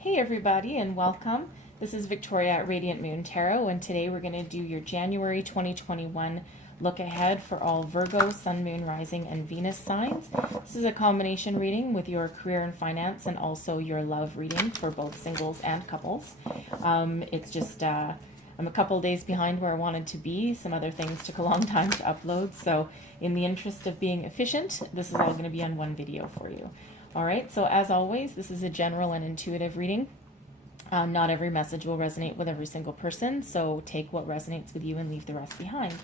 Hey everybody and welcome. This is Victoria at Radiant Moon Tarot, and today we're going to do your January 2021 look ahead for all Virgo, Sun, Moon, Rising, and Venus signs. This is a combination reading with your career and finance and also your love reading for both singles and couples. It's just I'm a couple days behind where I wanted to be. Some other things took a long time to upload, so in the interest of being efficient, this is all going to be on one video for you. All right, so as always, this is a general and intuitive reading. Not every message will resonate with every single person, so take what resonates with you and leave the rest behind.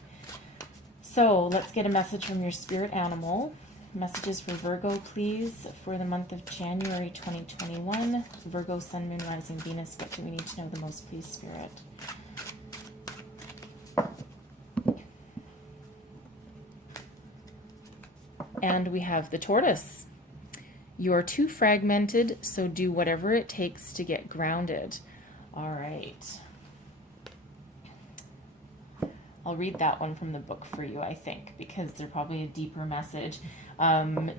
So let's get a message from your spirit animal. Messages for Virgo, please, for the month of January 2021. Virgo, Sun, Moon, Rising, Venus. What do we need to know the most, please, Spirit? And we have the Tortoise. You're too fragmented, so do whatever it takes to get grounded. All right. I'll read that one from the book for you, I think, because they're probably a deeper message.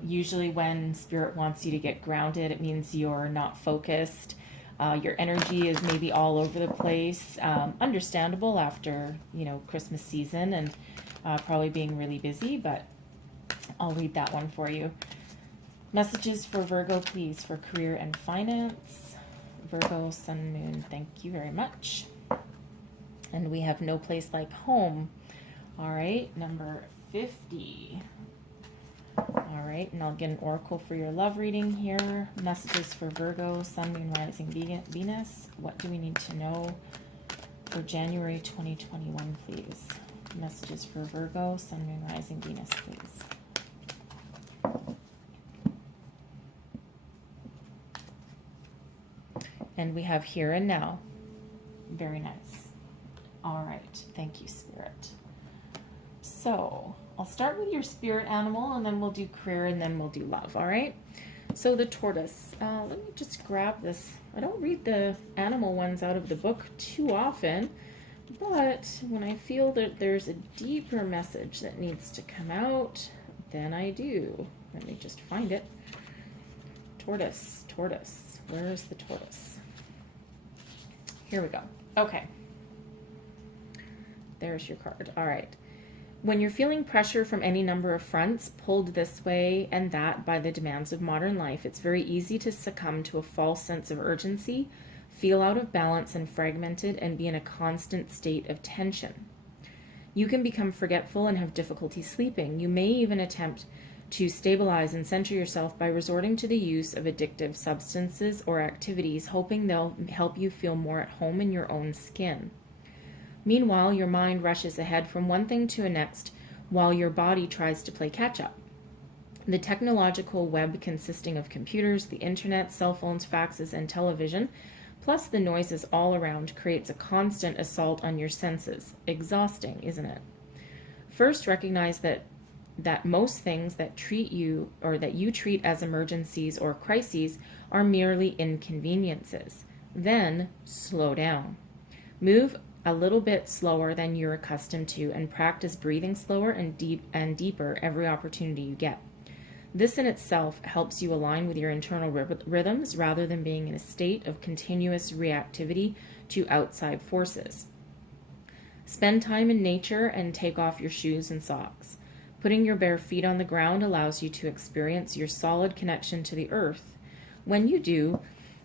Usually when Spirit wants you to get grounded, it means you're not focused. Your energy is maybe all over the place. Understandable after, Christmas season and probably being really busy, but I'll read that one for you. Messages for Virgo, please, for career and finance. Virgo, Sun, Moon, thank you very much. And we have No Place Like Home. All right, number 50. All right, and I'll get an oracle for your love reading here. Messages for Virgo, Sun, Moon, Rising, Venus. What do we need to know for January 2021, please? Messages for Virgo, Sun, Moon, Rising, Venus, please. And we have here and now. Very nice. All right. Thank you, Spirit. So I'll start with your spirit animal, and then we'll do career, and then we'll do love. All right. So the tortoise. Let me just grab this. I don't read the animal ones out of the book too often, but when I feel that there's a deeper message that needs to come out, then I do. Let me just find it. Tortoise. Tortoise. Where is the tortoise? Here we go. Okay. There's your card. All right. When you're feeling pressure from any number of fronts, pulled this way and that by the demands of modern life, it's very easy to succumb to a false sense of urgency, feel out of balance and fragmented, and be in a constant state of tension. You can become forgetful and have difficulty sleeping. You may even attempt to stabilize and center yourself by resorting to the use of addictive substances or activities, hoping they'll help you feel more at home in your own skin. Meanwhile, your mind rushes ahead from one thing to the next while your body tries to play catch-up. The technological web consisting of computers, the internet, cell phones, faxes, and television, plus the noises all around, creates a constant assault on your senses. Exhausting, isn't it? First, recognize that most things that treat you or that you treat as emergencies or crises are merely inconveniences. Then slow down. Move a little bit slower than you're accustomed to and practice breathing slower and deeper every opportunity you get. This in itself helps you align with your internal rhythms rather than being in a state of continuous reactivity to outside forces. Spend time in nature and take off your shoes and socks. Putting your bare feet on the ground allows you to experience your solid connection to the earth. When you do,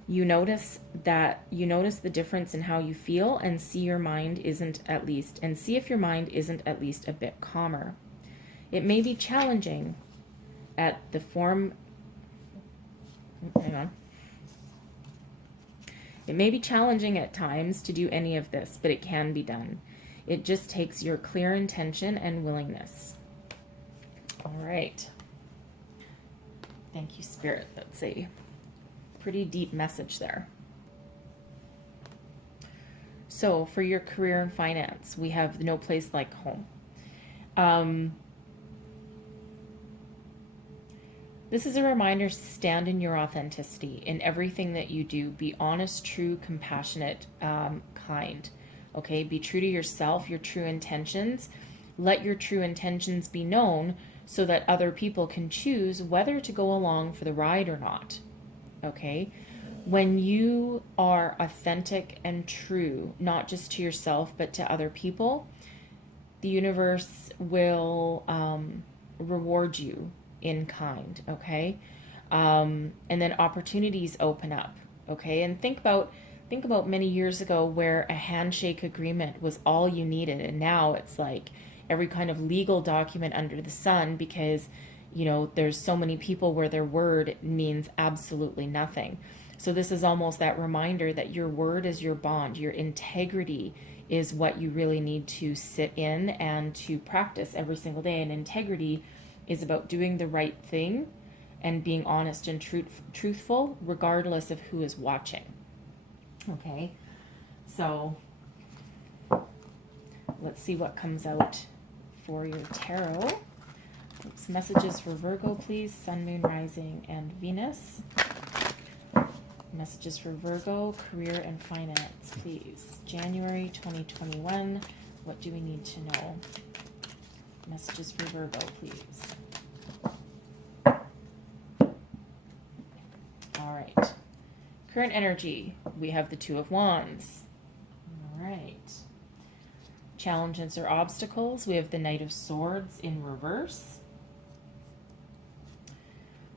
you notice the difference in how you feel and see if your mind isn't at least a bit calmer. It may be challenging at It may be challenging at times to do any of this, but it can be done. It just takes your clear intention and willingness. All right. Thank you, Spirit. That's a pretty deep message there. So for your career and finance, we have No Place Like Home. This is a reminder to stand in your authenticity in everything that you do. Be honest, true, compassionate, kind. Okay, be true to yourself, your true intentions. Let your true intentions be known so that other people can choose whether to go along for the ride or not. Okay, When you are authentic and true, not just to yourself, but to other people, the universe will reward you in kind, okay? And then opportunities open up, okay? And think about many years ago where a handshake agreement was all you needed, and now it's like every kind of legal document under the sun, because there's so many people where their word means absolutely nothing. So this is almost that reminder that your word is your bond. Your integrity is what you really need to sit in and to practice every single day. And integrity is about doing the right thing and being honest and truthful regardless of who is watching. Okay, so let's see what comes out for your tarot. Oops, messages for Virgo, please. Sun, Moon, Rising, and Venus. Messages for Virgo, career and finance, please. January 2021. What do we need to know? Messages for Virgo, please. All right. Current energy. We have the Two of Wands. All right. Challenges or obstacles. We have the Knight of Swords in reverse.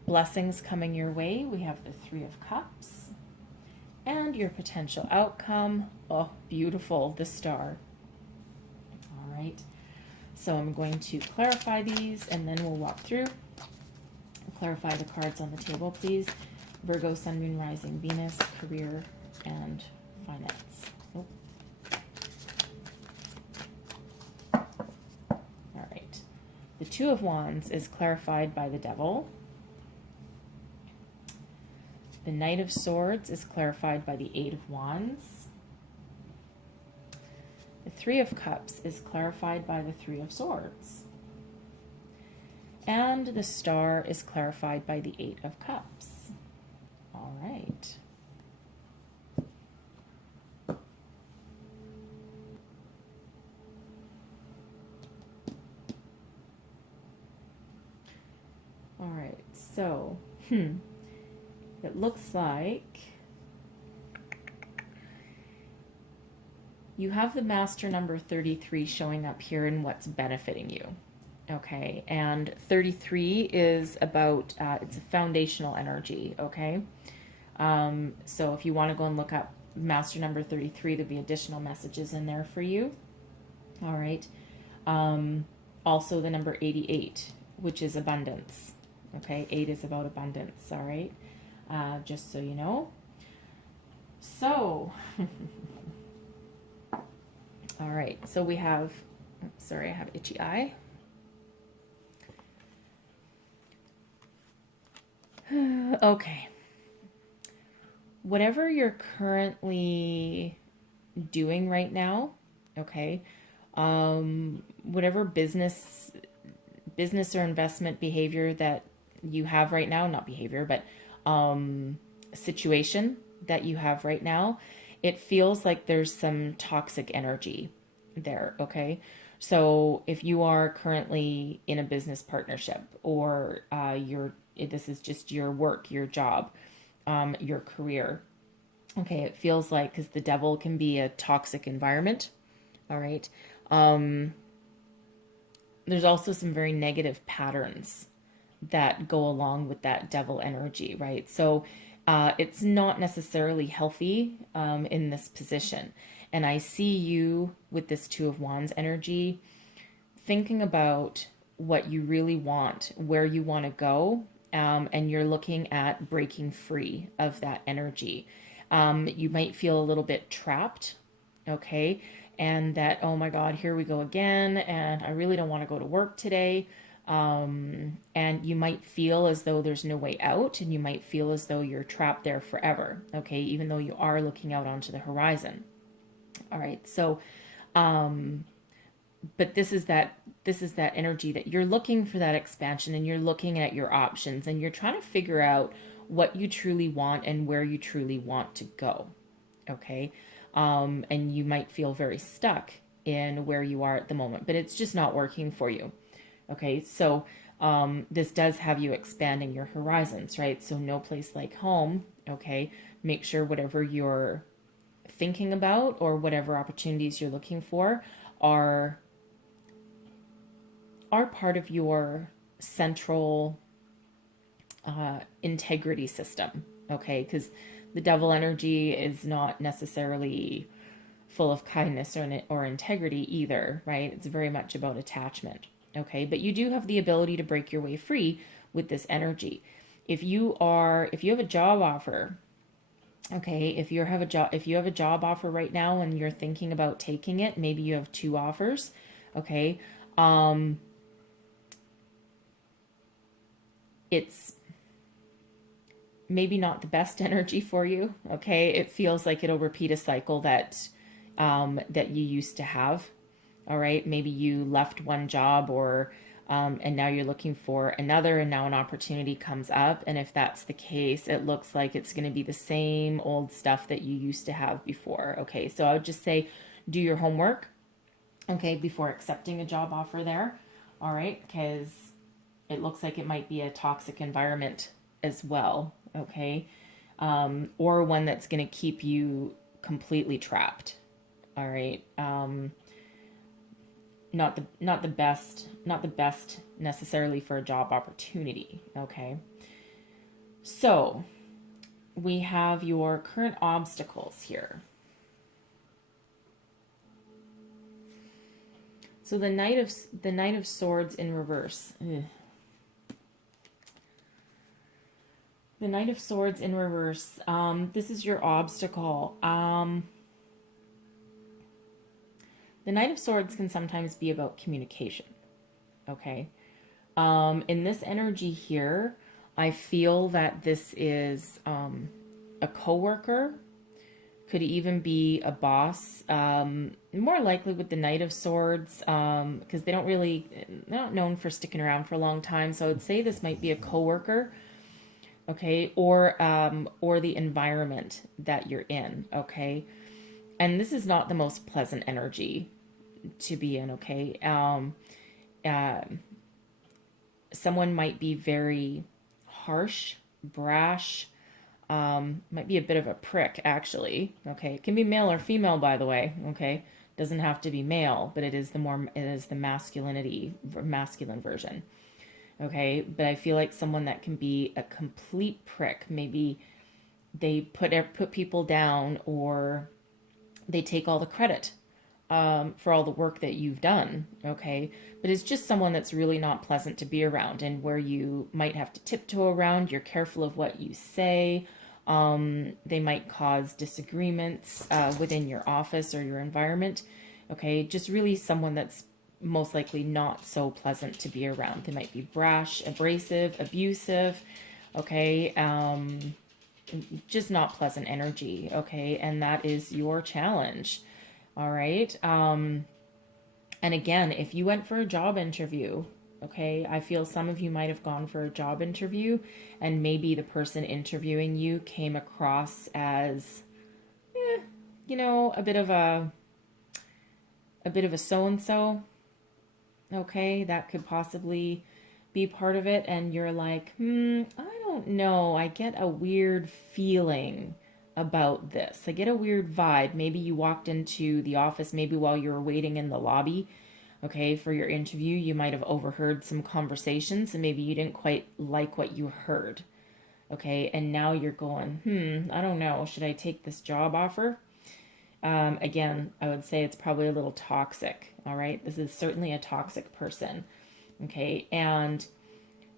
Blessings coming your way. We have the Three of Cups. And your potential outcome. Oh, beautiful, the Star. All right. So I'm going to clarify these and then we'll walk through. Clarify the cards on the table, please. Virgo, Sun, Moon, Rising, Venus, career, and finance. Oh. All right. The Two of Wands is clarified by the Devil. The Knight of Swords is clarified by the Eight of Wands. The Three of Cups is clarified by the Three of Swords. And the Star is clarified by the Eight of Cups. All right. All right, so, it looks like you have the master number 33 showing up here in what's benefiting you. Okay, and 33 is about, it's a foundational energy, okay? So if you want to go and look up master number 33, there'll be additional messages in there for you. All right. Also the number 88, which is abundance. Okay, 8 is about abundance, all right? Just so you know. So, all right, so we have, sorry, I have itchy eye. Okay. Whatever you're currently doing right now, okay, whatever business or investment behavior that you have right now, not behavior, but situation that you have right now, it feels like there's some toxic energy there, okay? So if you are currently in a business partnership, or this is just your work, your job, your career, okay, it feels like, because the Devil can be a toxic environment, all right? There's also some very negative patterns that go along with that Devil energy, right? So it's not necessarily healthy in this position. And I see you with this Two of Wands energy thinking about what you really want, where you want to go, and you're looking at breaking free of that energy. You might feel a little bit trapped, okay? And that, oh my God, here we go again, and I really don't want to go to work today. And you might feel as though there's no way out, and you might feel as though you're trapped there forever, okay? Even though you are looking out onto the horizon. All right, so, but this is that energy that you're looking for, that expansion, and you're looking at your options, and you're trying to figure out what you truly want and where you truly want to go, okay? And you might feel very stuck in where you are at the moment, but it's just not working for you. Okay, so This does have you expanding your horizons, right? So no place like home, okay? Make sure whatever you're thinking about or whatever opportunities you're looking for are part of your central integrity system, okay? Because the devil energy is not necessarily full of kindness or integrity either, right? It's very much about attachment, okay? But you do have the ability to break your way free with this energy. If you have a job offer, okay, if you have a job offer right now and you're thinking about taking it, maybe you have two offers, okay? It's maybe not the best energy for you, okay? It feels like it'll repeat a cycle that you used to have. All right, maybe you left one job or and now you're looking for another, and now an opportunity comes up. And if that's the case, it looks like it's going to be the same old stuff that you used to have before. Okay, so I would just say do your homework, okay, before accepting a job offer there. All right, because it looks like it might be a toxic environment as well. Okay, or one that's going to keep you completely trapped. All right. Not the best necessarily for a job opportunity, okay? So, we have your current obstacles here. So the Knight of Swords in reverse. Ugh. The Knight of Swords in reverse. This is your obstacle. The Knight of Swords can sometimes be about communication, okay? In this energy here, I feel that this is a coworker, could even be a boss, more likely with the Knight of Swords, because they're not known for sticking around for a long time, so I would say this might be a coworker, okay, or the environment that you're in, okay? And this is not the most pleasant energy to be in, okay? Someone might be very harsh, brash, might be a bit of a prick, actually, okay? It can be male or female, by the way, okay? Doesn't have to be male, but it is the masculine version, okay? But I feel like someone that can be a complete prick. Maybe they put people down, or they take all the credit for all the work that you've done, okay? But it's just someone that's really not pleasant to be around, and where you might have to tiptoe around. You're careful of what you say. They might cause disagreements within your office or your environment, okay? Just really someone that's most likely not so pleasant to be around. They might be brash, abrasive, abusive, okay? Just not pleasant energy, okay? And that is your challenge. All right. And again, if you went for a job interview, okay, I feel some of you might have gone for a job interview, and maybe the person interviewing you came across as, a bit of a so-and-so. Okay, that could possibly be part of it. And you're like, I don't know. I get a weird feeling about this. I get a weird vibe. Maybe you walked into the office, maybe while you were waiting in the lobby, okay, for your interview. You might have overheard some conversations, and maybe you didn't quite like what you heard, okay, and now you're going, I don't know, should I take this job offer? Again, I would say it's probably a little toxic, all right? This is certainly a toxic person, okay, and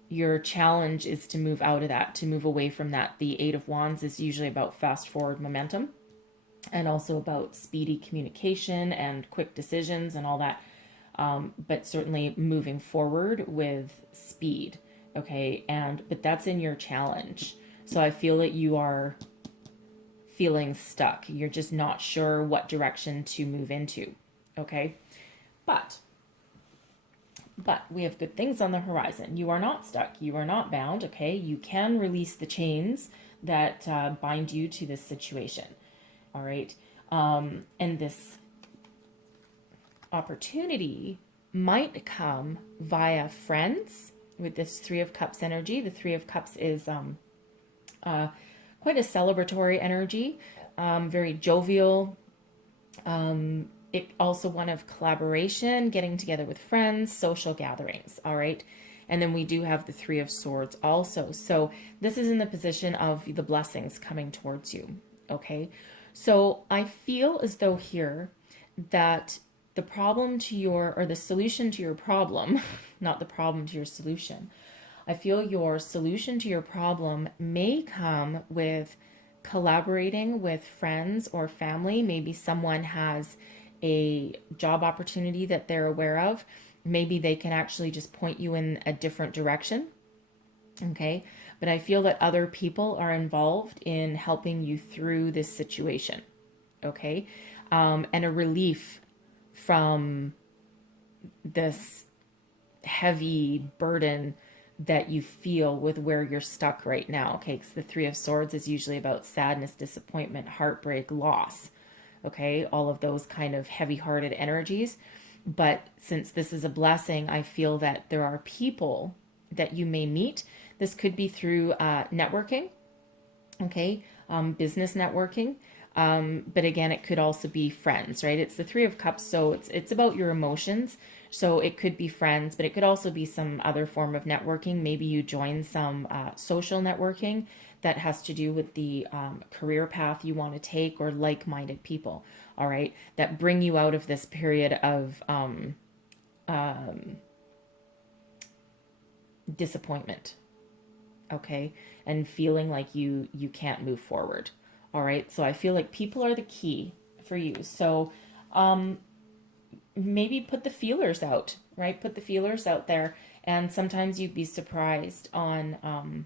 your challenge is to move out of that, to move away from that. The Eight of Wands is usually about fast forward momentum, and also about speedy communication and quick decisions and all that. But certainly moving forward with speed. Okay. But that's in your challenge. So I feel that you are feeling stuck. You're just not sure what direction to move into. Okay. But we have good things on the horizon. You are not stuck. You are not bound, okay? You can release the chains that bind you to this situation, all right? And this opportunity might come via friends, with this Three of Cups energy. The Three of Cups is quite a celebratory energy, very jovial. It also one of collaboration, getting together with friends, social gatherings. All right. And then we do have the Three of Swords also. So this is in the position of the blessings coming towards you. Okay. So I feel as though here that the problem to your, or the solution to your problem, not the problem to your solution. I feel your solution to your problem may come with collaborating with friends or family. Maybe someone has a job opportunity that they're aware of. Maybe they can actually just point you in a different direction. Okay. But I feel that other people are involved in helping you through this situation. Okay. And a relief from this heavy burden that you feel with where you're stuck right now. Okay. Because the Three of Swords is usually about sadness, disappointment, heartbreak, loss. Okay. All of those kind of heavy-hearted energies. But since this is a blessing, I feel that there are people that you may meet. This could be through networking, okay, business networking. But again, it could also be friends, right? It's the Three of Cups, so it's about your emotions. So it could be friends, but it could also be some other form of networking. Maybe you join some social networking that has to do with the career path you want to take, or like-minded people, all right, that bring you out of this period of disappointment, okay, and feeling like you can't move forward. All right, so I feel like people are the key for you. So maybe put the feelers out, right? Put the feelers out there, and sometimes you'd be surprised on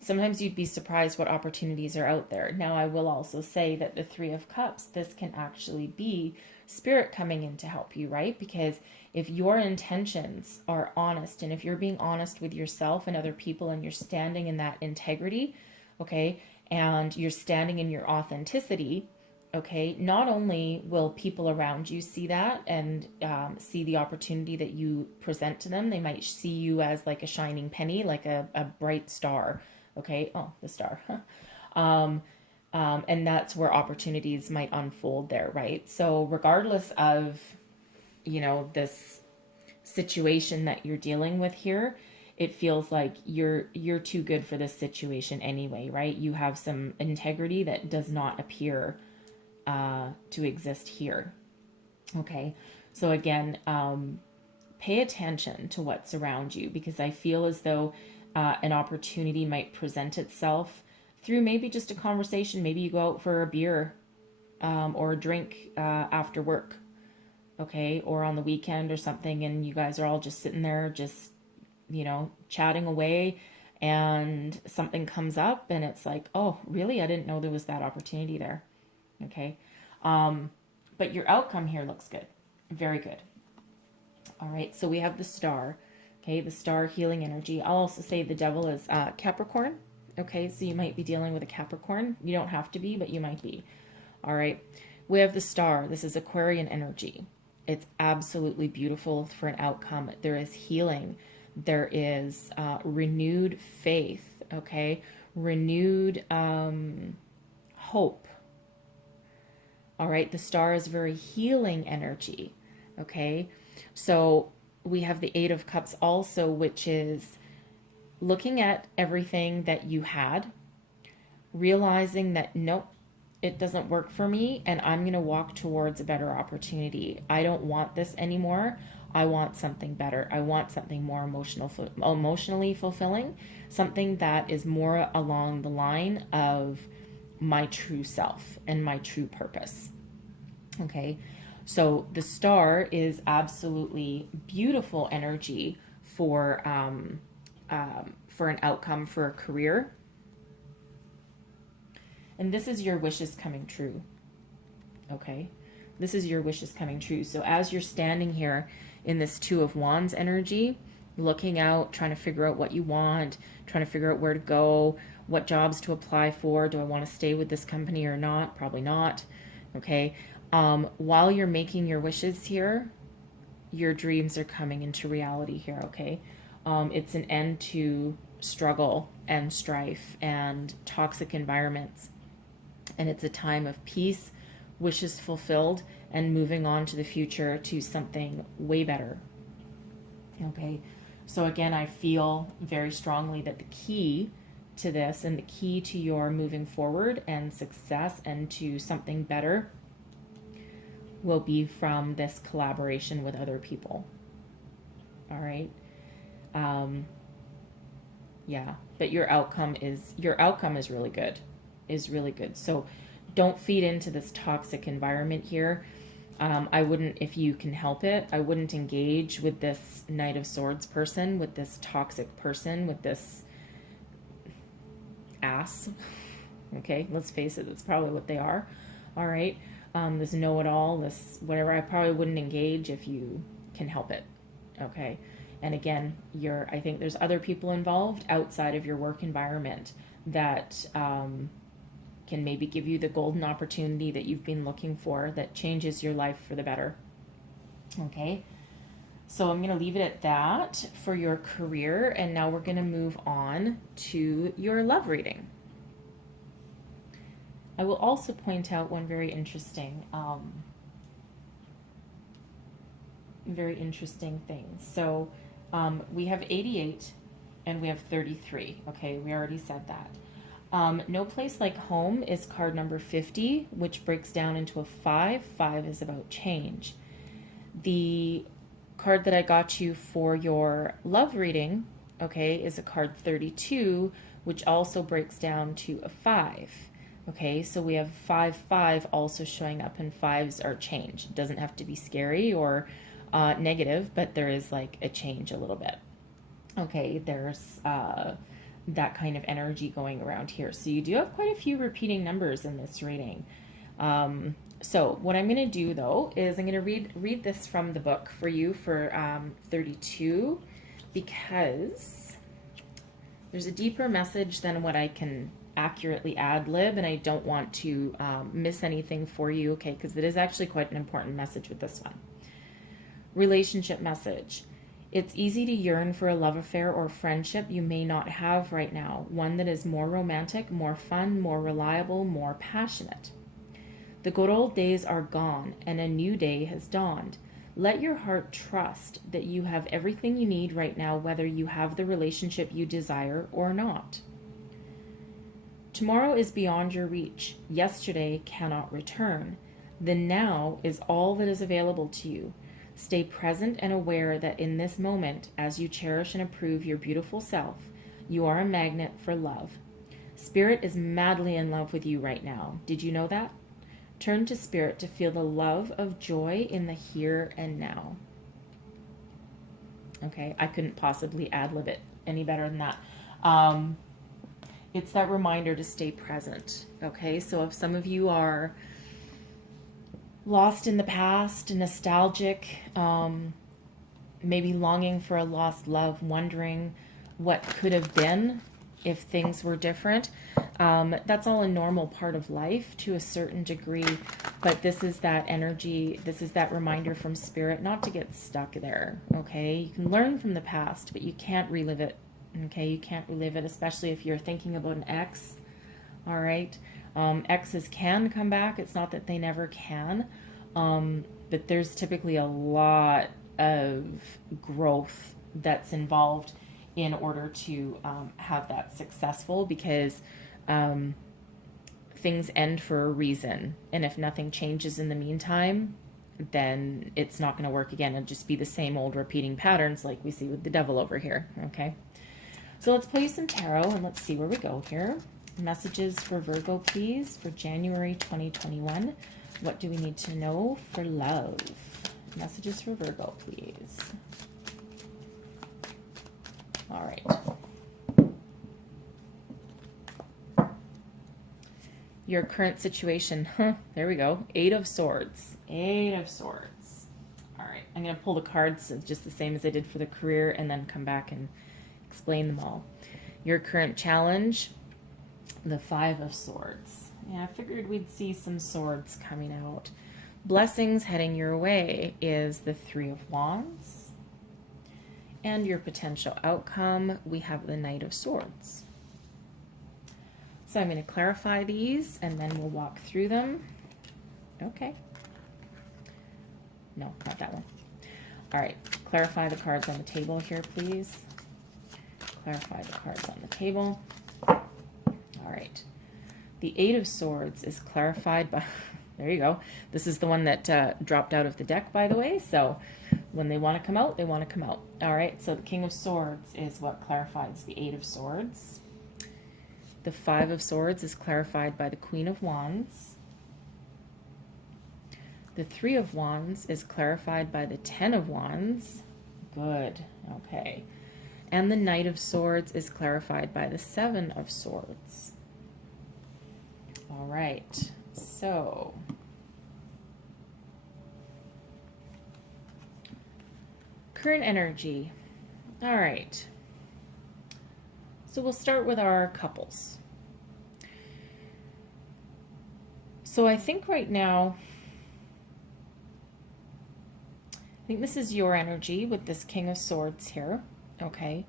sometimes you'd be surprised what opportunities are out there. Now, I will also say that the Three of Cups, this can actually be spirit coming in to help you, right? Because if your intentions are honest, and if you're being honest with yourself and other people, and you're standing in that integrity, okay, and you're standing in your authenticity, okay, not only will people around you see that and see the opportunity that you present to them, they might see you as like a shining penny, like a bright star, okay, oh, the star, and that's where opportunities might unfold there, right? So regardless of, this situation that you're dealing with here, it feels like you're too good for this situation anyway, right? You have some integrity that does not appear to exist here. Okay, so again, pay attention to what's around you, because I feel as though an opportunity might present itself through maybe just a conversation. Maybe you go out for a beer or a drink after work, okay, or on the weekend or something, and you guys are all just sitting there just chatting away, and something comes up and it's like, oh, really? I didn't know there was that opportunity there. Okay. But your outcome here looks good. Very good. All right. So we have the Star. Okay. The Star, healing energy. I'll also say the Devil is Capricorn. Okay. So you might be dealing with a Capricorn. You don't have to be, but you might be. All right. We have the Star. This is Aquarian energy. It's absolutely beautiful for an outcome. There is healing. There is renewed faith. Okay. Renewed hope. All right, the Star is very healing energy, okay? So we have the Eight of Cups also, which is looking at everything that you had, realizing that, nope, it doesn't work for me, and I'm going to walk towards a better opportunity. I don't want this anymore. I want something better. I want something more emotionally fulfilling, something that is more along the line of my true self and my true purpose. Okay, so the Star is absolutely beautiful energy for an outcome, for a career, and this is your wishes coming true. Okay, this is your wishes coming true. So as you're standing here in this Two of Wands energy, looking out, trying to figure out what you want, trying to figure out where to go, what jobs to apply for. Do I want to stay with this company or not? Probably not. Okay. While you're making your wishes here, your dreams are coming into reality here, okay? It's an end to struggle and strife and toxic environments. And it's a time of peace, wishes fulfilled, and moving on to the future to something way better. Okay, so again, I feel very strongly that the key to this and the key to your moving forward and success and to something better will be from this collaboration with other people. All right. Yeah, but your outcome is really good, So don't feed into this toxic environment here. I wouldn't, if you can help it, I wouldn't engage with this Knight of Swords person, with this toxic person, with this ass. Okay, let's face it, that's probably what they are. All right, this know-it-all, this whatever. I probably wouldn't engage if you can help it. Okay, and again, I think there's other people involved outside of your work environment that can maybe give you the golden opportunity that you've been looking for that changes your life for the better. Okay, so I'm going to leave it at that for your career, and now we're going to move on to your love reading. I will also point out one very interesting thing. So we have 88 and we have 33. Okay, we already said that. No Place Like Home is card number 50, which breaks down into a 5. 5 is about change. The card that I got you for your love reading, okay, is a card 32, which also breaks down to a 5. Okay, so we have 5, 5 also showing up, and 5s are change. It doesn't have to be scary or negative, but there is like a change a little bit. Okay, there's that kind of energy going around here. So you do have quite a few repeating numbers in this reading. So what I'm going to do, though, is I'm going to read this from the book for you for 32, because there's a deeper message than what I can accurately ad-lib, and I don't want to miss anything for you, okay, because it is actually quite an important message with this one. Relationship message. It's easy to yearn for a love affair or friendship you may not have right now, one that is more romantic, more fun, more reliable, more passionate. The good old days are gone, and a new day has dawned. Let your heart trust that you have everything you need right now, whether you have the relationship you desire or not. Tomorrow is beyond your reach. Yesterday cannot return. The now is all that is available to you. Stay present and aware that in this moment, as you cherish and approve your beautiful self, you are a magnet for love. Spirit is madly in love with you right now. Did you know that? Turn to Spirit to feel the love of joy in the here and now. Okay, I couldn't possibly ad-lib it any better than that. It's that reminder to stay present. Okay, so if some of you are lost in the past, nostalgic, maybe longing for a lost love, wondering what could have been if things were different, that's all a normal part of life to a certain degree, but this is that energy, this is that reminder from Spirit not to get stuck there. Okay, you can learn from the past, but you can't relive it. Okay, you can't relive it, especially if you're thinking about an ex. All right, exes can come back. It's not that they never can, but there's typically a lot of growth that's involved in order to have that successful, because things end for a reason, and if nothing changes in the meantime, then it's not going to work again. It'll just be the same old repeating patterns like we see with the devil over here. Okay, so let's play some tarot and let's see where we go here. Messages for Virgo, please, for January 2021. What do we need to know for love? Messages for Virgo, please. All right. Your current situation. There we go. 8 of Swords. 8 of Swords. All right. I'm going to pull the cards just the same as I did for the career and then come back and explain them all. Your current challenge. The 5 of Swords. Yeah, I figured we'd see some swords coming out. Blessings heading your way is the Three of Wands. And your potential outcome, we have the Knight of Swords. So I'm going to clarify these and then we'll walk through them. Okay. No, not that one. All right, clarify the cards on the table here, please. Clarify the cards on the table. All right. The Eight of Swords is clarified by, there you go. This is the one that dropped out of the deck, by the way. So when they want to come out, they want to come out. All right, so the King of Swords is what clarifies the Eight of Swords. The Five of Swords is clarified by the Queen of Wands. The Three of Wands is clarified by the Ten of Wands. Good, okay. And the Knight of Swords is clarified by the Seven of Swords. All right, so current energy. All right. So we'll start with our couples. So I think right now, I think this is your energy with this King of Swords here. Okay.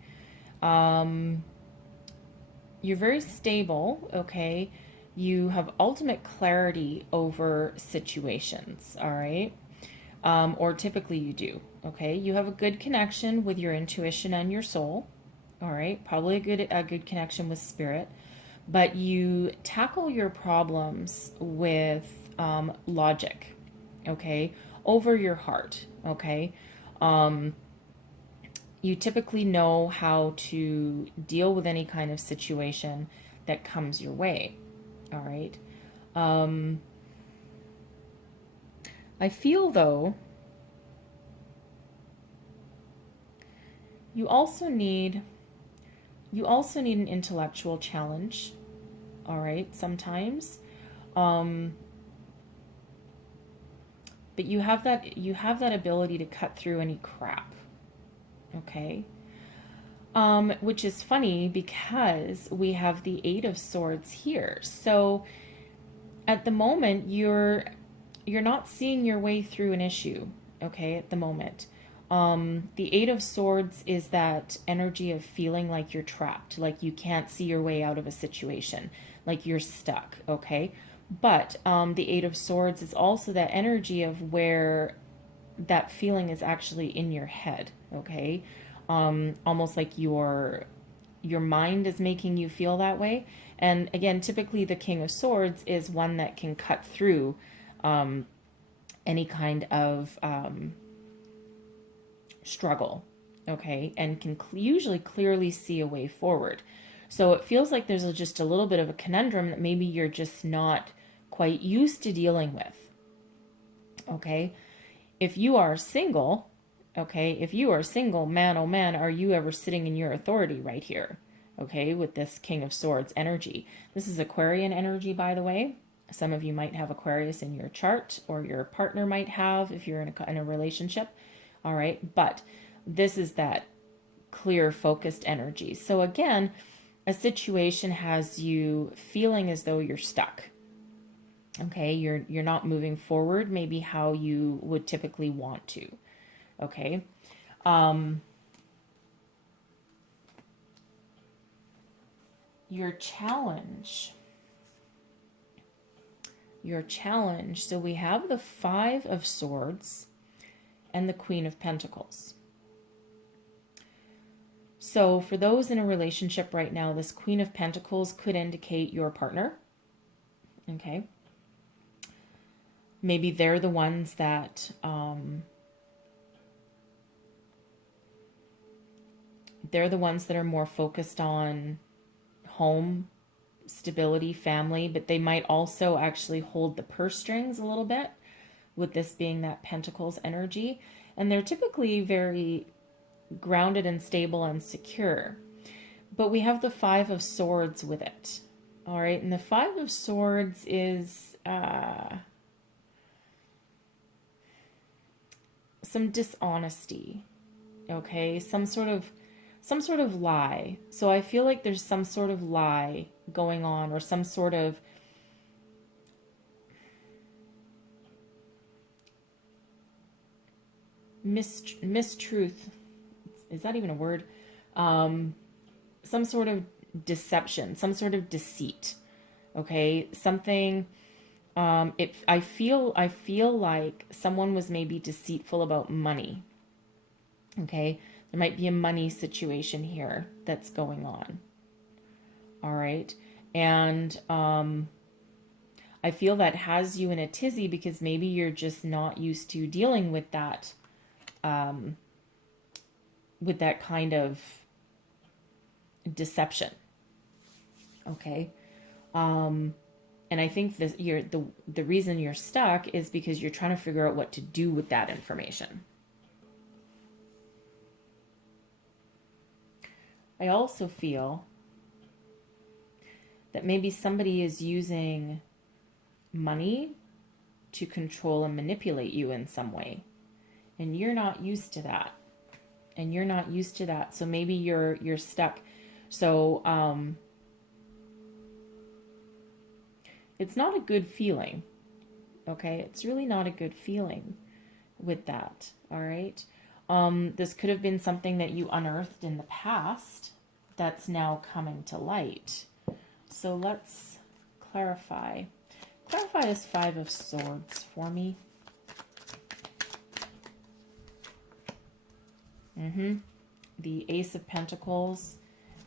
You're very stable. Okay. You have ultimate clarity over situations. All right. Or typically you do. Okay. You have a good connection with your intuition and your soul. All right. Probably a good connection with spirit. But you tackle your problems with logic. Okay. Over your heart. Okay. You typically know how to deal with any kind of situation that comes your way. All right. I feel though, you also need an intellectual challenge. All right. Sometimes, but you have that ability to cut through any crap. Okay. Which is funny because we have the Eight of Swords here. So at the moment, you're not seeing your way through an issue. Okay. At the moment, the Eight of Swords is that energy of feeling like you're trapped, like you can't see your way out of a situation, like you're stuck. Okay. But the Eight of Swords is also that energy of where that feeling is actually in your head. Okay. Almost like your mind is making you feel that way. And again, typically the King of Swords is one that can cut through any kind of struggle, okay, and can usually clearly see a way forward. So it feels like there's just a little bit of a conundrum that maybe you're just not quite used to dealing with, okay? If you are single, man, oh man, are you ever sitting in your authority right here, okay, with this King of Swords energy. This is Aquarian energy, by the way. Some of you might have Aquarius in your chart, or your partner might have if you're in a relationship. All right, but this is that clear, focused energy. So again, a situation has you feeling as though you're stuck. Okay, you're not moving forward, maybe how you would typically want to. Okay. Your challenge. So we have the Five of Swords and the Queen of Pentacles. So for those in a relationship right now, this Queen of Pentacles could indicate your partner. Okay. Maybe they're the ones that are more focused on home, stability, family, but they might also actually hold the purse strings a little bit, with this being that Pentacles energy. And they're typically very grounded and stable and secure. But we have the Five of Swords with it. All right. And the Five of Swords is some dishonesty. Okay. Some sort of lie. So I feel like there's some sort of lie going on, or some sort of mistruth. Is that even a word? Some sort of deception, some sort of deceit. Okay, something. I feel like someone was maybe deceitful about money. Okay, there might be a money situation here that's going on. All right, and I feel that has you in a tizzy because maybe you're just not used to dealing with that kind of deception. Okay. And I think this the reason you're stuck is because you're trying to figure out what to do with that information. I also feel that maybe somebody is using money to control and manipulate you in some way. And you're not used to that. So maybe you're stuck. So it's not a good feeling. Okay? It's really not a good feeling with that. All right? This could have been something that you unearthed in the past that's now coming to light. So let's clarify. Clarify this Five of Swords for me. The Ace of Pentacles,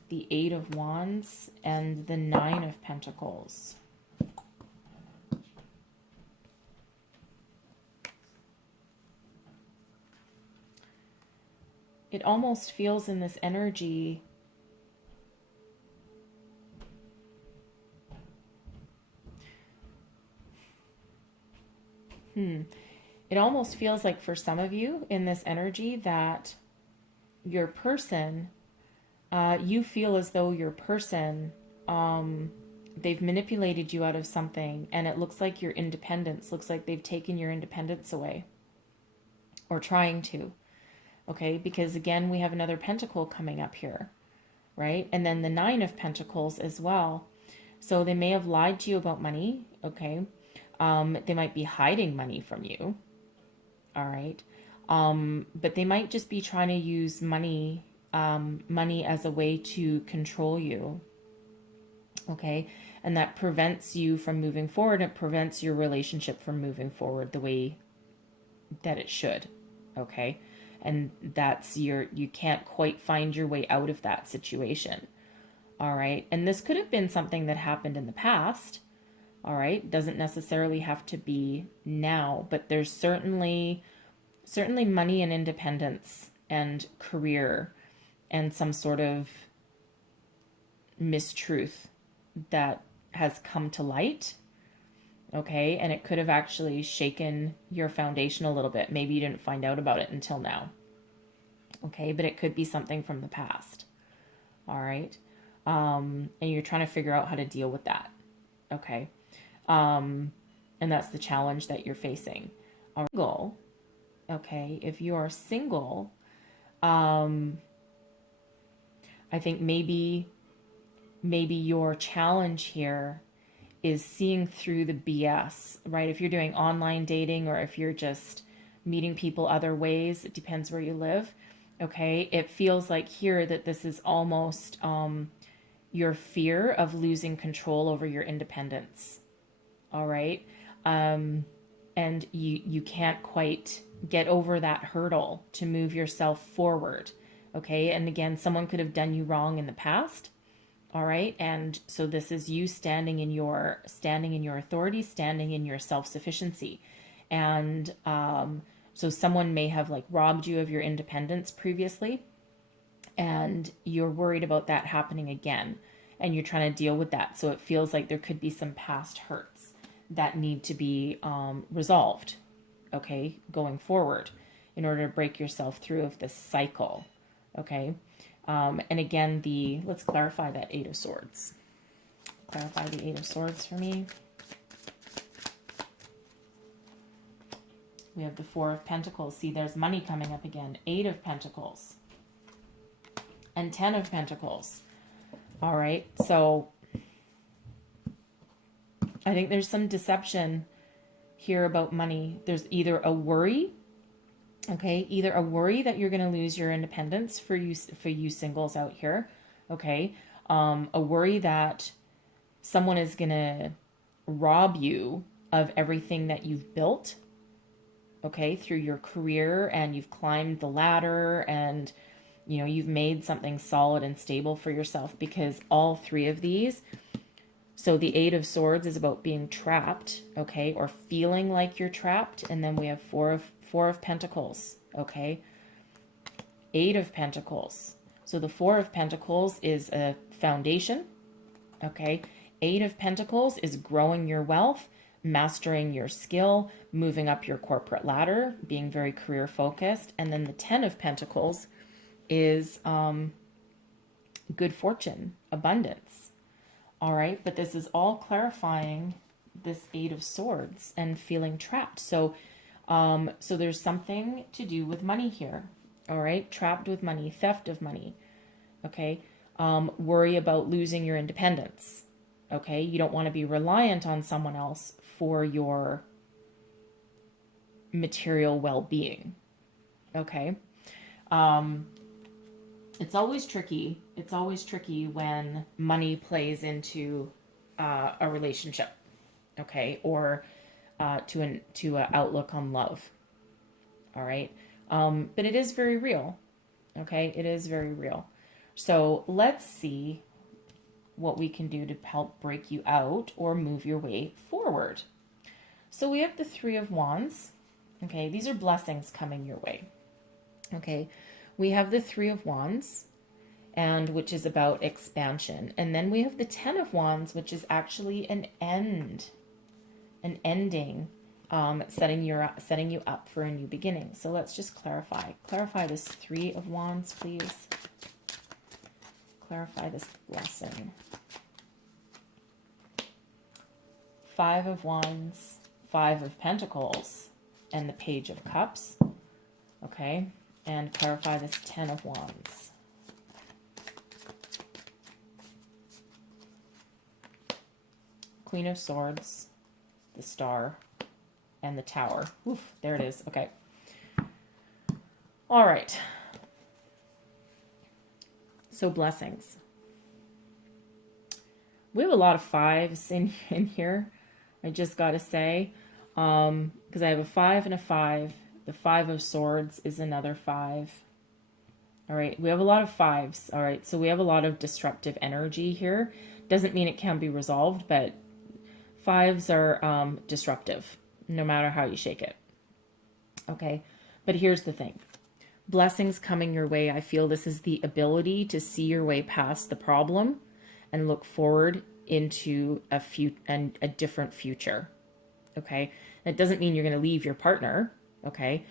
the Eight of Wands, and the Nine of Pentacles. It almost feels in this energy it almost feels like for some of you in this energy that your person, you feel as though your person, they've manipulated you out of something, and it looks like your independence, looks like they've taken your independence away, or trying to, okay? Because again, we have another pentacle coming up here, right? And then the Nine of Pentacles as well. So they may have lied to you about money, okay? They might be hiding money from you, all right? But they might just be trying to use money as a way to control you, okay? And that prevents you from moving forward. It prevents your relationship from moving forward the way that it should, okay? And that's you can't quite find your way out of that situation, all right? And this could have been something that happened in the past, all right? Doesn't necessarily have to be now, but there's certainly money and independence and career and some sort of mistruth that has come to light, okay? And it could have actually shaken your foundation a little bit. Maybe you didn't find out about it until now, okay? But it could be something from the past, all right? And you're trying to figure out how to deal with that, okay? And that's the challenge that you're facing. Single, okay, if you are single, I think maybe your challenge here is seeing through the BS, right? If you're doing online dating or if you're just meeting people other ways, it depends where you live, okay? It feels like here that this is almost your fear of losing control over your independence, all right? And you can't quite get over that hurdle to move yourself forward, okay? And again, someone could have done you wrong in the past, all right? And so this is you standing in your authority, standing in your self-sufficiency. And so someone may have like robbed you of your independence previously, and you're worried about that happening again, and you're trying to deal with that. So it feels like there could be some past hurts that need to be resolved, okay, going forward in order to break yourself through of this cycle, okay? And again, let's clarify that Eight of Swords. Clarify the Eight of Swords for me. We have the Four of Pentacles. See, there's money coming up again. Eight of Pentacles. And 10 of Pentacles. All right, so I think there's some deception here about money. There's either a worry Okay, either a worry that you're going to lose your independence for you singles out here. Okay, a worry that someone is going to rob you of everything that you've built, okay, through your career, and you've climbed the ladder, and you've made something solid and stable for yourself, because all three of these, so the Eight of Swords is about being trapped, okay, or feeling like you're trapped, and then we have four of Pentacles, okay, Eight of Pentacles. So the Four of Pentacles is a foundation, okay. Eight of Pentacles is growing your wealth, mastering your skill, moving up your corporate ladder, being very career focused. And then the Ten of Pentacles is good fortune, abundance. All right, but this is all clarifying this Eight of Swords and feeling trapped. So there's something to do with money here. All right, trapped with money, theft of money. Okay, worry about losing your independence. Okay, you don't want to be reliant on someone else for your material well-being. Okay, it's always tricky. It's always tricky when money plays into a relationship. Okay, or to an outlook on love. All right, but it is very real. Okay, it is very real. So let's see what we can do to help break you out or move your way forward. So we have the Three of Wands. Okay, these are blessings coming your way. Okay, we have the Three of Wands, and which is about expansion. And then we have the Ten of Wands, which is actually an end, an ending, setting you up for a new beginning. So let's just clarify this Three of Wands, please. Clarify this blessing. Five of Wands, Five of Pentacles, and the Page of Cups. Okay, and clarify this Ten of Wands. Queen of Swords, the Star, and the Tower. Oof, there it is. Okay. All right. So blessings. We have a lot of fives in here. I just got to say, because I have a 5 and a 5. The Five of Swords is another 5. All right, we have a lot of fives. All right, so we have a lot of disruptive energy here. Doesn't mean it can be resolved, but fives are disruptive, no matter how you shake it. Okay, but here's the thing. Blessings coming your way. I feel this is the ability to see your way past the problem and look forward into a different future. Okay, that doesn't mean you're going to leave your partner. Okay,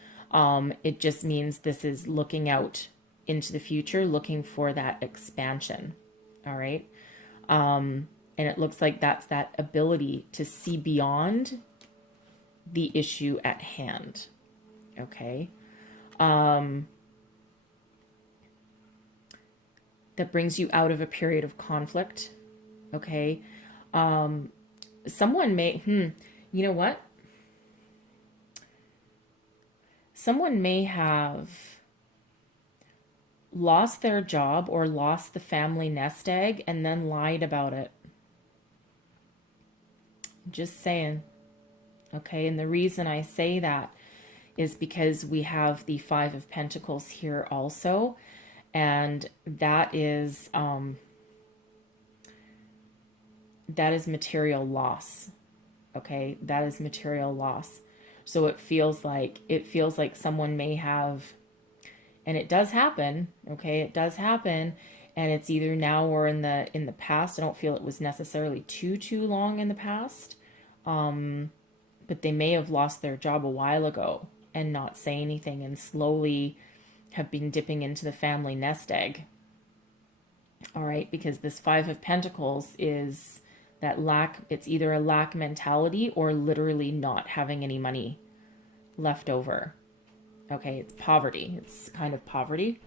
it just means this is looking out into the future, looking for that expansion. All right, and it looks like that's that ability to see beyond the issue at hand. Okay. That brings you out of a period of conflict. Okay. Someone may, you know what? Someone may have lost their job or lost the family nest egg and then lied about it. Just saying. Okay. And the reason I say that is because we have the Five of Pentacles here also, and that is material loss. Okay, that is material loss. So it feels like someone may have, and it does happen. Okay, it does happen, and it's either now or in the past. I don't feel it was necessarily too long in the past, but they may have lost their job a while ago and not say anything, and slowly have been dipping into the family nest egg. All right, because this Five of Pentacles is that lack. It's either a lack mentality or literally not having any money left over. Okay, it's poverty. It's kind of poverty.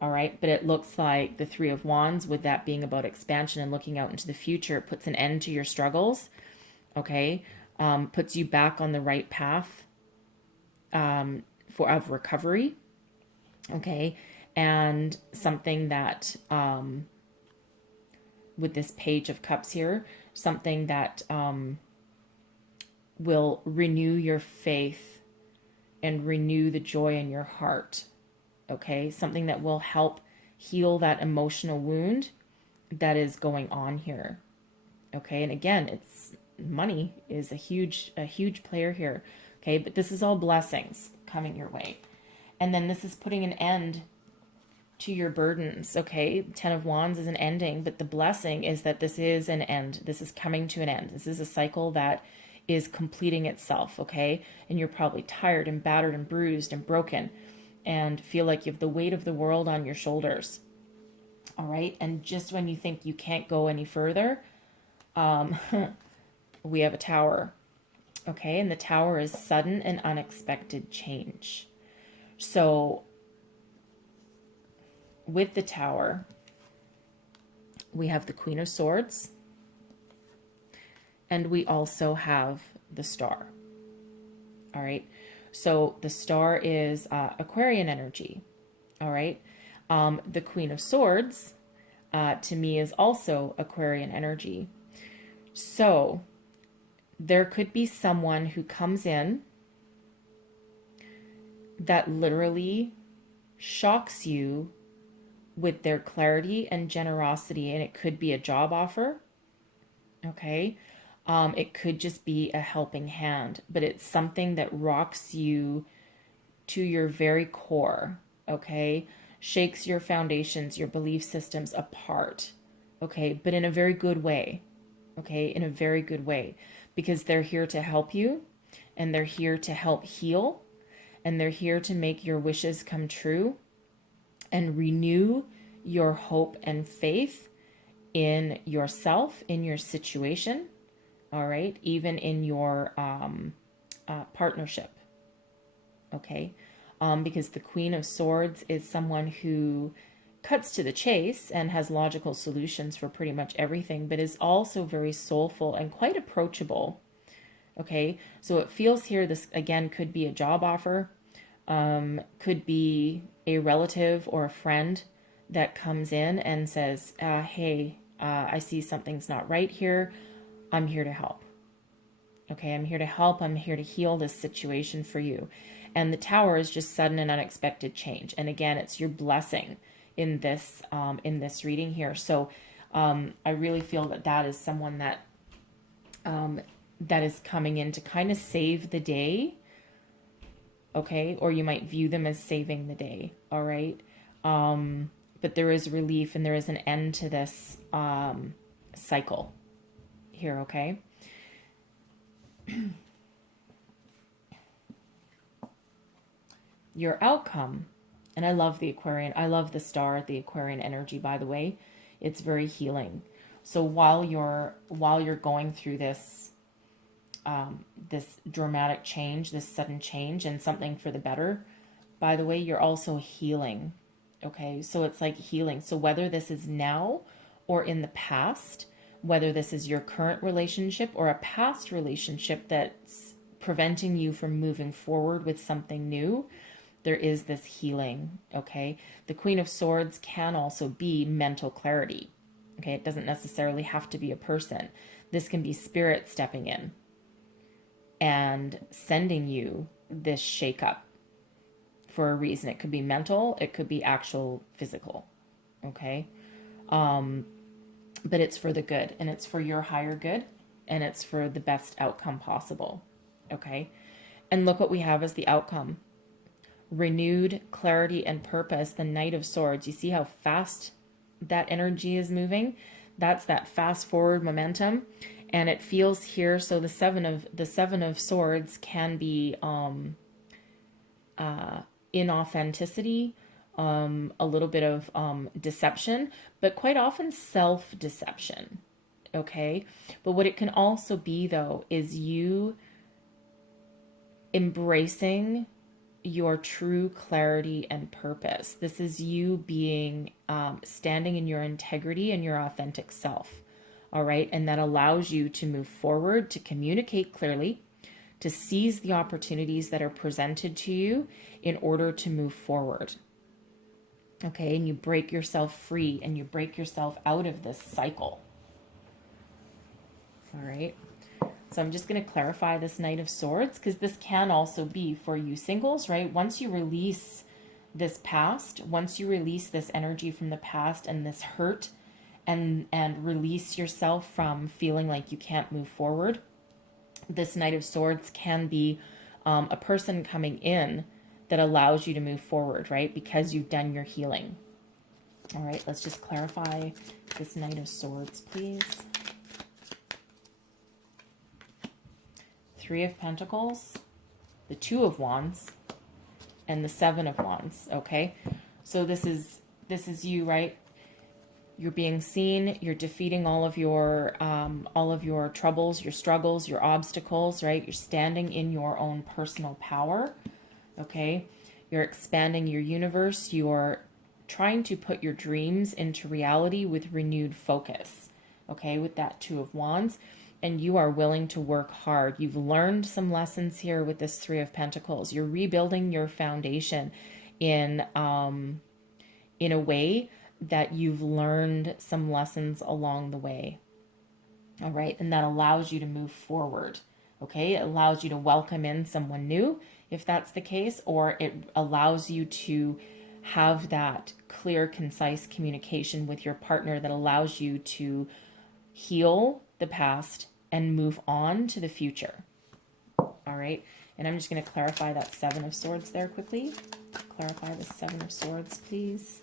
All right, but it looks like the Three of Wands, with that being about expansion and looking out into the future, it puts an end to your struggles. Okay, puts you back on the right path. of recovery, okay, and something that with this Page of Cups here, something that will renew your faith and renew the joy in your heart, okay, something that will help heal that emotional wound that is going on here, okay. And again, it's money is a huge player here, okay, but this is all blessings coming your way. And then this is putting an end to your burdens, okay. 10 of Wands is an ending, but the blessing is that this is an end. This is coming to an end. This is a cycle that is completing itself, okay. And you're probably tired and battered and bruised and broken and feel like you have the weight of the world on your shoulders, all right. And just when you think you can't go any further, we have a Tower, okay. And the Tower is sudden and unexpected change. So with the Tower, we have the Queen of Swords, and we also have the Star. All right. So the Star is Aquarian energy. All right. The Queen of Swords, to me, is also Aquarian energy. So there could be someone who comes in that literally shocks you with their clarity and generosity, and it could be a job offer, okay. It could just be a helping hand, but it's something that rocks you to your very core, okay, shakes your foundations, your belief systems apart, okay, but in a very good way, okay, in a very good way, because they're here to help you, and they're here to help heal, and they're here to make your wishes come true and renew your hope and faith in yourself, in your situation, all right, even in your partnership, okay, because the Queen of Swords is someone who cuts to the chase and has logical solutions for pretty much everything, but is also very soulful and quite approachable, okay. So it feels here, this again could be a job offer, could be a relative or a friend that comes in and says, hey, I see something's not right here. I'm here to help. Okay, I'm here to help. I'm here to heal this situation for you. And the Tower is just sudden and unexpected change. And again, it's your blessing in this reading here. So I really feel that that is someone that that is coming in to kind of save the day. Okay, or you might view them as saving the day. All right. But there is relief and there is an end to this cycle here, okay? Your outcome, and I love the Aquarian, I love the Star, the Aquarian energy, by the way. It's very healing. So while you're going through this this dramatic change, this sudden change, and something for the better, by the way, you're also healing. Okay, so it's like healing. So whether this is now or in the past, whether this is your current relationship or a past relationship that's preventing you from moving forward with something new, there is this healing, okay? The Queen of Swords can also be mental clarity, okay? It doesn't necessarily have to be a person. This can be spirit stepping in and sending you this shakeup for a reason. It could be mental, it could be actual physical, okay? But it's for the good, and it's for your higher good, and it's for the best outcome possible, okay? And look what we have as the outcome. Renewed clarity and purpose, the Knight of Swords. You see how fast that energy is moving? That's that fast forward momentum. And it feels here, so the seven of Swords can be inauthenticity, a little bit of deception, but quite often self-deception, okay? But what it can also be, though, is you embracing your true clarity and purpose. This is you being standing in your integrity and your authentic self, all right? And that allows you to move forward, to communicate clearly, to seize the opportunities that are presented to you in order to move forward. Okay, and you break yourself free and you break yourself out of this cycle. All right. So I'm just going to clarify this Knight of Swords, because this can also be for you singles, right? Once you release this past, once you release this energy from the past and this hurt, and release yourself from feeling like you can't move forward, this Knight of Swords can be a person coming in that allows you to move forward, right? Because you've done your healing. All right, let's just clarify this Knight of Swords, please. Three of Pentacles, the Two of Wands, and the Seven of Wands. Okay, so this is you, right? You're being seen. You're defeating all of your troubles, your struggles, your obstacles, right? You're standing in your own personal power. Okay, you're expanding your universe. You're trying to put your dreams into reality with renewed focus. Okay, with that Two of Wands. And you are willing to work hard. You've learned some lessons here with this Three of Pentacles. You're rebuilding your foundation in a way that you've learned some lessons along the way. All right, and that allows you to move forward. Okay, it allows you to welcome in someone new, if that's the case, or it allows you to have that clear, concise communication with your partner that allows you to heal the past and move on to the future. All right, and I'm just going to clarify that Seven of Swords there quickly. Clarify the Seven of Swords, please.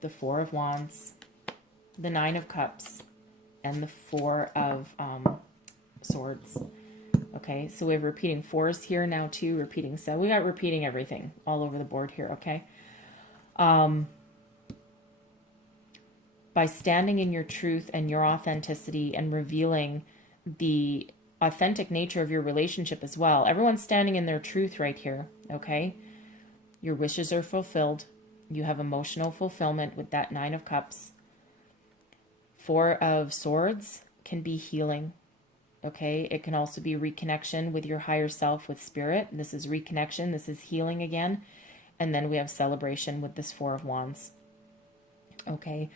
The Four of Wands, the Nine of Cups, and the Four of Swords. Okay, so we have repeating fours here now too, repeating seven. We got repeating everything all over the board here, okay? By standing in your truth and your authenticity and revealing the authentic nature of your relationship as well. Everyone's standing in their truth right here, okay? Your wishes are fulfilled. You have emotional fulfillment with that Nine of Cups. Four of Swords can be healing, okay? It can also be reconnection with your higher self, with spirit. This is reconnection. This is healing again. And then we have celebration with this Four of Wands, okay?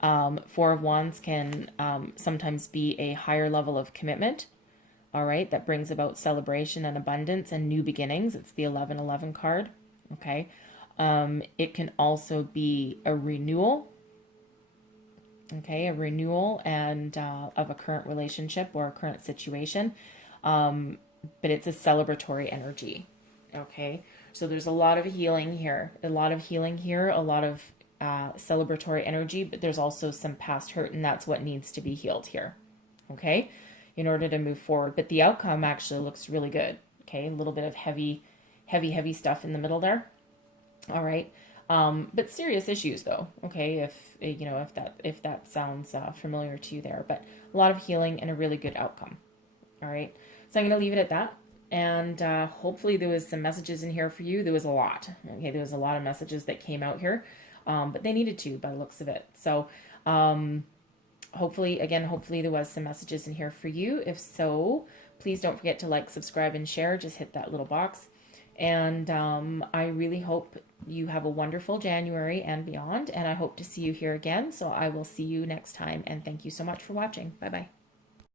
Four of Wands can sometimes be a higher level of commitment, all right, that brings about celebration and abundance and new beginnings. It's the 11-11 card, okay? It can also be a renewal, okay, a renewal and of a current relationship or a current situation, but it's a celebratory energy, okay? So there's a lot of healing here, a lot of celebratory energy, but there's also some past hurt, and that's what needs to be healed here, okay, in order to move forward. But the outcome actually looks really good, okay? A little bit of heavy stuff in the middle there, all right, but serious issues though, okay, if that sounds familiar to you there, but a lot of healing and a really good outcome. All right, so I'm going to leave it at that. And hopefully there was some messages in here for you. There was a lot, okay? There was a lot of messages that came out here. But they needed to, by the looks of it. So hopefully there was some messages in here for you. If so, please don't forget to like, subscribe, and share. Just hit that little box. And I really hope you have a wonderful January and beyond. And I hope to see you here again. So I will see you next time. And thank you so much for watching. Bye-bye.